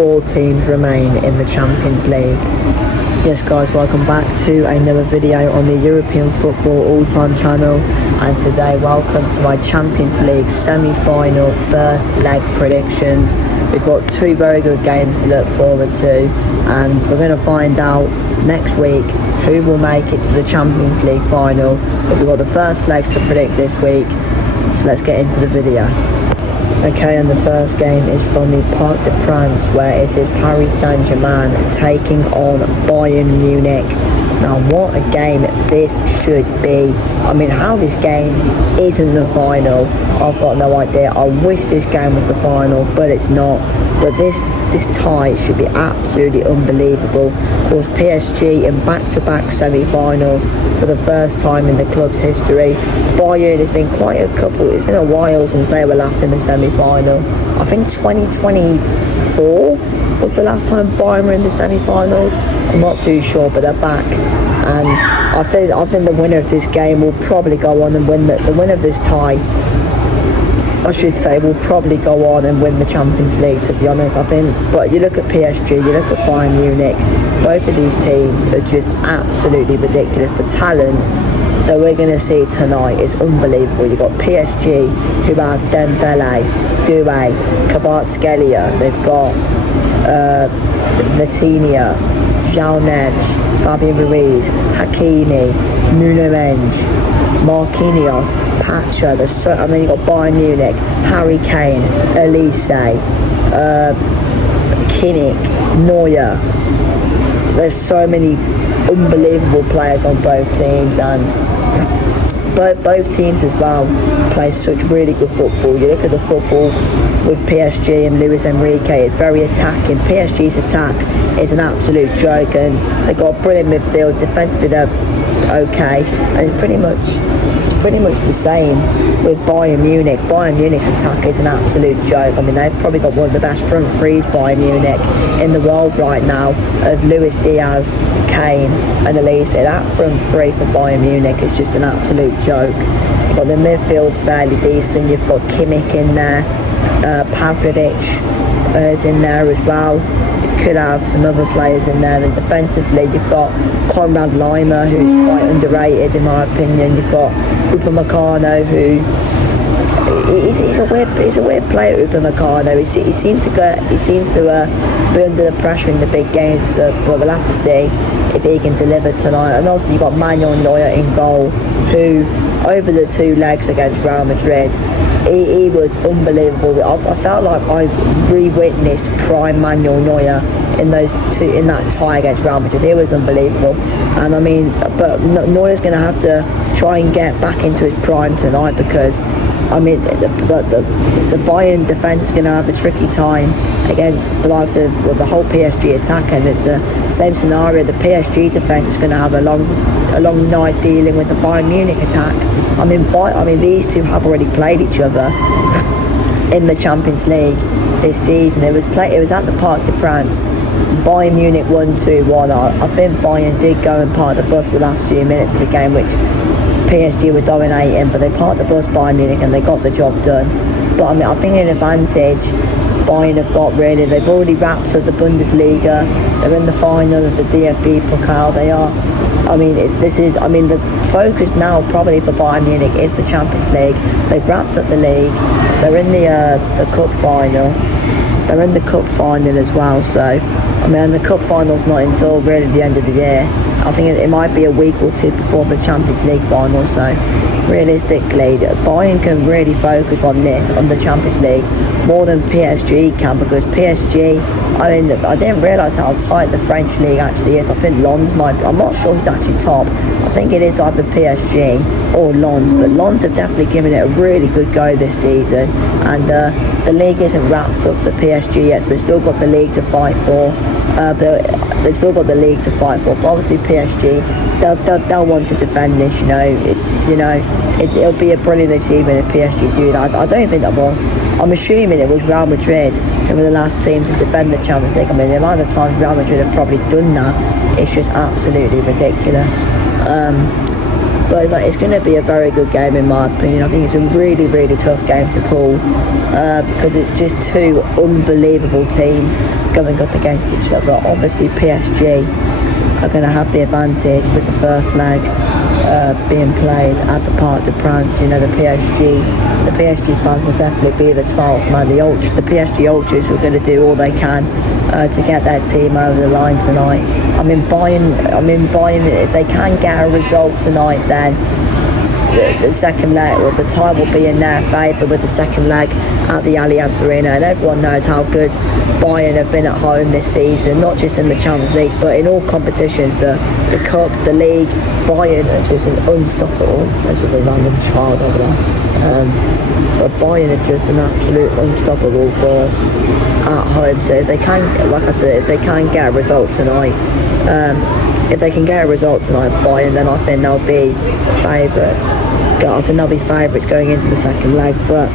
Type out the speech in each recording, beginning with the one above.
4 teams remain in the Champions League. Yes guys, welcome back to another video on the European Football All-Time channel, and today welcome to my Champions League semi-final first leg predictions. We've got 2 very good games to look forward to, and we're going to find out next week who will make it to the Champions League final. But we've got the first legs to predict this week, so let's get into the video. Okay, and the first game is from the Parc des Princes, where it is Paris Saint-Germain taking on Bayern Munich. Now, what a game this should be. I mean, how this game isn't the final, I've got no idea. I wish this game was the final, but it's not. But this tie should be absolutely unbelievable. Of course, PSG in back-to-back semi-finals for the first time in the club's history. Bayern has been it's been a while since they were last in the semi-final. I think 2024 was the last time Bayern were in the semi-finals. I'm not too sure, but they're back. And I think the winner of this game will probably go on and win the winner of this tie, I should say, will probably go on and win the Champions League, to be honest, I think. But you look at PSG, you look at Bayern Munich, both of these teams are just absolutely ridiculous. The talent that we're going to see tonight is unbelievable. You've got PSG, who have Dembele, Doué, Kvaratskhelia, they've got Vitinha, João Neves, Fabian Ruiz, Hakimi, Nuno Mendes, Marquinhos, Pacha. And then you've got Bayern Munich, Harry Kane, Elise, Kimmich, Neuer. There's so many unbelievable players on both teams, and both teams as well play such really good football. You look at the football with PSG and Luis Enrique, it's very attacking. PSG's attack is an absolute joke, and they've got a brilliant midfield. Defensively they're okay, and it's pretty much the same with Bayern Munich. Bayern Munich's attack is an absolute joke. I mean, they've probably got one of the best front threes, Bayern Munich, in the world right now, of Luis Diaz, Kane and Elise. That front three for Bayern Munich is just an absolute joke. You've got the midfield's fairly decent. You've got Kimmich in there, Pavlovic is in there as well. You could have some other players in there. And defensively, you've got Konrad Laimer, who's quite underrated in my opinion. You've got Upamecano, who he's a weird player. Upamecano. He seems to be under the pressure in the big games, but we'll have to see if he can deliver tonight. And also you've got Manuel Neuer in goal, who over the 2 legs against Real Madrid, he was unbelievable. I felt like I re-witnessed prime Manuel Neuer in that tie against Real Madrid. He was unbelievable. And I mean, but Neuer's going to have to try and get back into his prime tonight, because I mean, the Bayern defence is going to have a tricky time against the likes of the whole PSG attack, and it's the same scenario. The PSG defence is going to have a long night dealing with the Bayern Munich attack. I mean, these two have already played each other in the Champions League this season. It was at the Parc des Princes. Bayern Munich won 2-1. I think Bayern did go and park the bus for the last few minutes of the game, which PSG were dominating, but they parked the bus, Bayern Munich, and they got the job done. But I mean, I think an advantage Bayern have got, really. They've already wrapped up the Bundesliga. They're in the final of the DFB Pokal. They are. I mean, the focus now probably for Bayern Munich is the Champions League. They've wrapped up the league. They're in the cup final. They're in the cup final as well. So, I mean, the cup final's not until really the end of the year. I think it might be a week or 2 before the Champions League final. So, realistically, Bayern can really focus on the Champions League more than PSG can, because PSG, I mean, I didn't realise how tight the French league actually is. I think Lens I'm not sure who's actually top. I think it is either PSG or Lens, but Lens have definitely given it a really good go this season, and the league isn't wrapped up for PSG yet, so they've still got the league to fight for. But obviously PSG, they'll want to defend this. It'll be a brilliant achievement if PSG do that. I don't think that will. I'm assuming it was Real Madrid who were the last team to defend the Champions League. I mean, the amount of times Real Madrid have probably done that, it's just absolutely ridiculous. But like, it's going to be a very good game in my opinion. I think it's a really, really tough game to call because it's just two unbelievable teams going up against each other. Obviously, PSG are going to have the advantage with the first leg being played at the Parc des Princes. You know, the PSG fans will definitely be the 12th man. The PSG ultras are going to do all they can to get their team over the line tonight. I mean, Bayern, if they can get a result tonight, then the second leg, or the tie will be in their favour with the second leg at the Allianz Arena. And everyone knows how good Bayern have been at home this season, not just in the Champions League but in all competitions, the Cup, the League. Bayern are just an unstoppable. There's just a random child over there. But Bayern are just an absolute unstoppable force at home. So if they can, like I said, if they can get a result tonight, Bayern, then I think they'll be favourites. I think they'll be favourites going into the second leg. But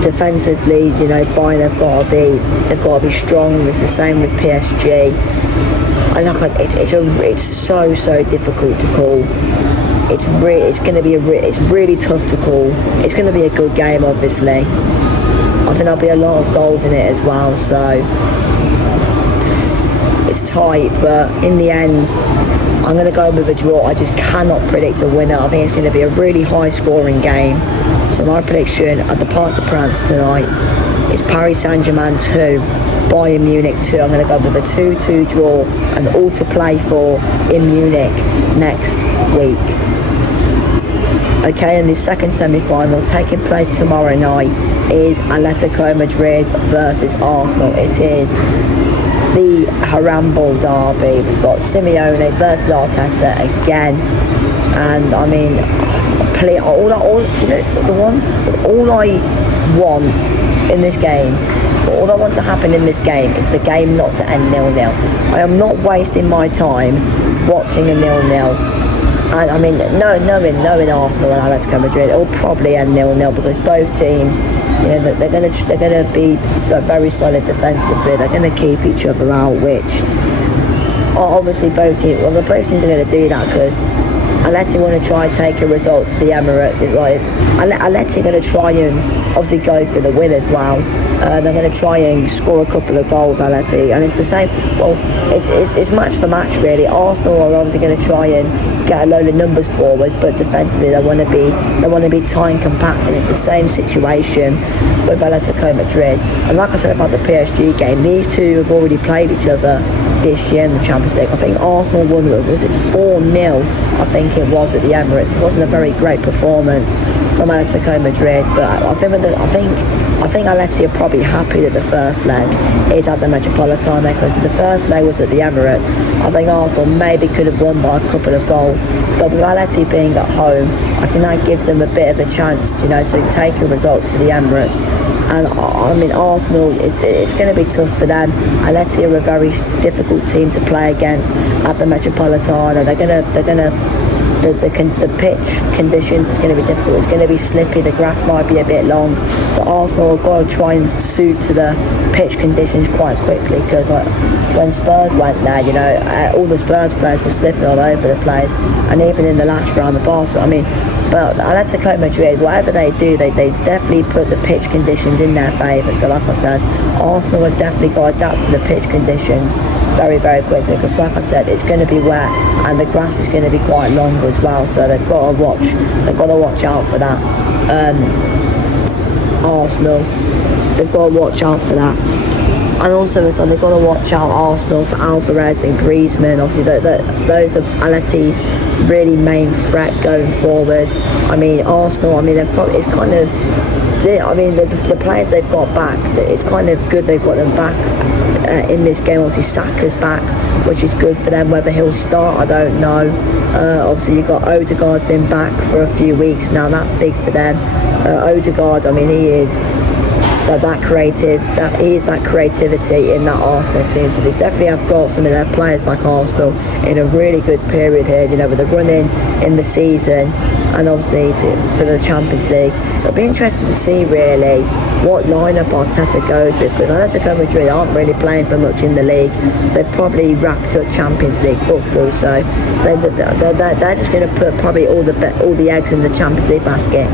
defensively, you know, Bayern they've got to be strong. It's the same with PSG. And it's so difficult to call. It's really tough to call. It's going to be a good game, obviously. I think there'll be a lot of goals in it as well. So it's tight, but in the end, I'm going to go with a draw. I just cannot predict a winner. I think it's going to be a really high-scoring game. So my prediction at the Parc des Princes tonight is Paris Saint-Germain 2, Bayern Munich 2. I'm going to go with a 2-2 draw, and all to play for in Munich next week. Okay, and the second semi-final taking place tomorrow night is Atletico Madrid versus Arsenal. It is the Harambol derby. We've got Simeone versus Arteta again, and I mean, all I want in this game, all I want to happen in this game is the game not to end 0-0. I am not wasting my time watching a 0-0. And I mean, knowing Arsenal and Atletico Madrid, it will probably end 0-0 because both teams, you know, they're going to be very solid defensively. They're going to keep each other out, which obviously both teams are going to do that because Atleti want to try and take a result to the Emirates. Atleti are going to try and obviously go for the win as well. They're going to try and score a couple of goals, Atleti, and it's the same. Well, it's match for match really. Arsenal are obviously going to try and get a load of numbers forward, but defensively they want to be tight and compact, and it's the same situation with Atletico Madrid. And like I said about the PSG game, these two have already played each other this year in the Champions League. I think Arsenal won, was it 4-0? I think it was at the Emirates. It wasn't a very great performance from Atletico Madrid, but I think Atleti are probably happy that the first leg is at the Metropolitano because the first leg was at the Emirates. I think Arsenal maybe could have won by a couple of goals, but with Atleti being at home, I think that gives them a bit of a chance, you know, to take a result to the Emirates. And I mean, Arsenal, it's going to be tough for them. Atleti are a very difficult team to play against at the Metropolitano. The pitch conditions is going to be difficult. It's going to be slippy. The grass might be a bit long. So Arsenal have got to try and suit to the pitch conditions quite quickly because when Spurs went there, you know, all the Spurs players were slipping all over the place, and even in the last round, the Barca. I mean, but Atletico Madrid, whatever they do, they definitely put the pitch conditions in their favour. So like I said, Arsenal have definitely got to adapt to the pitch conditions very, very quickly because like I said, it's going to be wet and the grass is going to be quite long as well. So they've got to watch out for that. Arsenal, they've got to watch out for that. And also as well, they've got to watch out Arsenal for Alvarez and Griezmann. Obviously, those are Atleti's really main threat going forward. I mean, Arsenal, I mean, it's kind of, I mean, the players they've got back, it's kind of good they've got them back in this game. Obviously, Saka's back, which is good for them. Whether he'll start, I don't know. Obviously, you've got Odegaard's been back for a few weeks now. That's big for them. Odegaard, I mean, he is that creativity in that Arsenal team. So they definitely have got some of their players back, Arsenal, in a really good period here, you know, with the run in the season. and obviously for the Champions League. It'll be interesting to see really what lineup Arteta goes with, because Atletico Madrid aren't really playing for much in the league. They've probably wrapped up Champions League football, so they're just going to put probably all the eggs in the Champions League basket.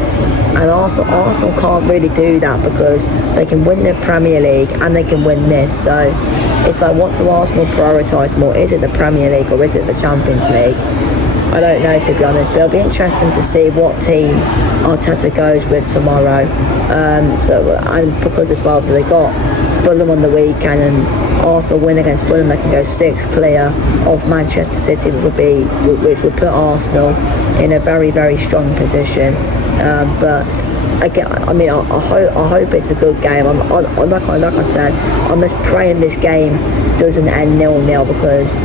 And Arsenal can't really do that, because they can win the Premier League and they can win this. So it's like, what do Arsenal prioritise more? Is it the Premier League or is it the Champions League? I don't know, to be honest, but it'll be interesting to see what team Arteta goes with tomorrow. And because as well, so they got Fulham on the weekend, and Arsenal win against Fulham, they can go 6 clear of Manchester City, which would put Arsenal in a very, very strong position. But again, I mean, I hope it's a good game. Like I said, I'm just praying this game doesn't end 0-0, because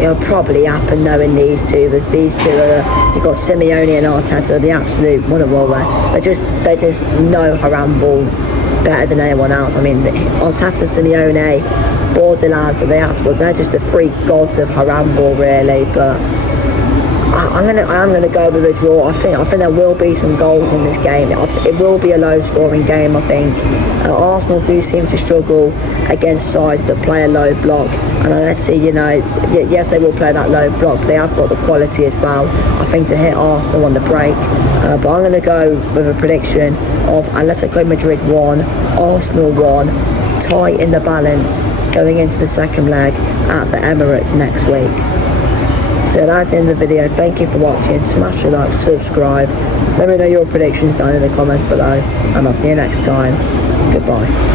it'll probably happen knowing these two. Because these two are, you've got Simeone and Arteta, the absolute one of all. They just know handball better than anyone else. I mean, Arteta, Simeone, Bordelais, they're just the three gods of handball, really. But I'm gonna go with a draw. I think there will be some goals in this game. It will be a low-scoring game, I think. Arsenal do seem to struggle against sides that play a low block, and let's see, yes, they will play that low block, but they have got the quality as well, I think, to hit Arsenal on the break. But I'm going to go with a prediction of Atletico Madrid 1, Arsenal 1, tie in the balance going into the second leg at the Emirates next week. So that's the end of the video. Thank you for watching. Smash the like, subscribe. Let me know your predictions down in the comments below, and I'll see you next time. Goodbye.